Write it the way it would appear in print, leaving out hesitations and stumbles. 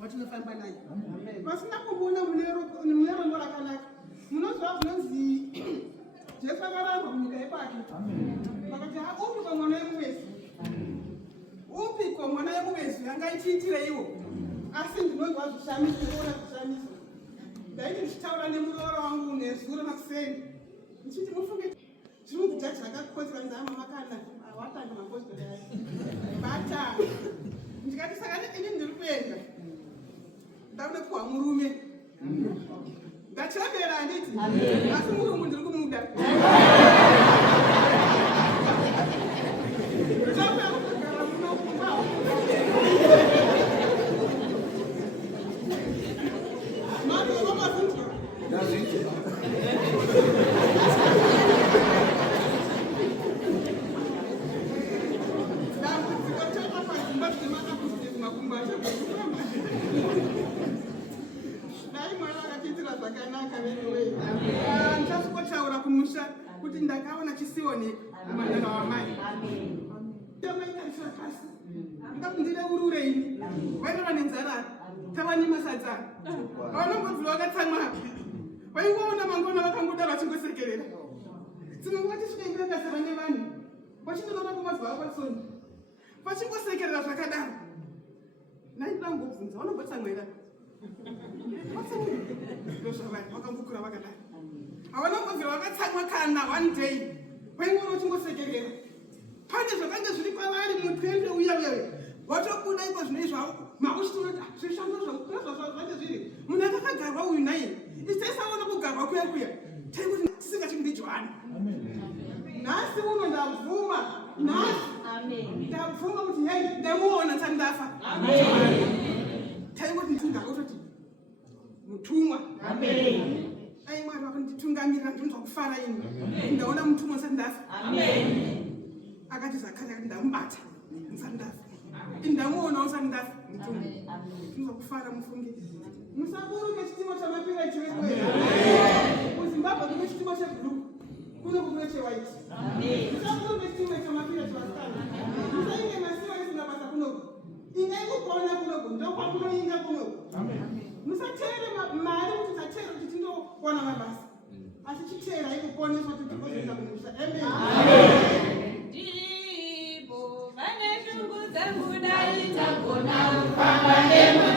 watinofamba naye vasina kumbona mulero rakanaka munozva zvinonzi Jesu akaramba munyika yekwake vakati upiko mwana wemuvezi upiko mwana wemuvezi angaitiitireiwo asi ndinonzwa zvishamiso ndinoona zvishamiso ndaiti ndichitaura nemuroora wangu nezuro nakuseni ndichiti mufunge zvinonzi jaji rakakotsera nzama makana watanga mapostori ake batanga ndikati saka ini ndiri kuenda ndakuda kuwa murume ndachembera handiti asi murungu ndiri kumuda ndichasikotaura kumusha kuti ndakaona chisione mumandara wamai ndamaitarisira pasi ndakundire urure ini vaitava nenzara tava nemasadza vanongodzira vakatsamwa vaingoona mangona vakangodaro vachingosekerera dzimwe vatisvikaingirakasava nevanhu vachindonora kumazuva apasoni vachingosekerera zvakadaro naindangobvunza vanombotsamwira vakambukura vakadaro havanongobvira vakatsamwa kana one day vaingoro vachingosekerera pane zvakanga zviri kwavari mutwende uya uya vatobuda iko zvinoi zvavo mauchitinoti zvishando zvange zviri munhu akakagarwa uyu naye isaisaona kugarwa kuya kuya taikuti tisingachimudi johani nhasi uno ndabvuma nhasi ndabvuma kuti hei ndamuona nsati ndafa taikuti ndingakutoti mutumwa ai mwari vakanditungamirira ndinzwa kufara ini ndaona mutumwa nsati ndafa akati Zakaria akati ndamubata nsati ndafa ndamuona nsati ndafa mutumwa ndinzwa kufara mufungi musaburuke chitima chamapira chiwekwera kuzimbabwe kune chitima chebhuru kuno kune chewaiti musaburuke chitima chamapira chevasikana musainge masiwa isina basa kunoku ingaikupona kunoku ndokwakunoinga kunoku musateere mari kuti tateera kuti tindowana mabasa asi chiteera ikuponeswa titikozoita kumusha ndipo vane shungu dzangu dai tagona kufamba nemo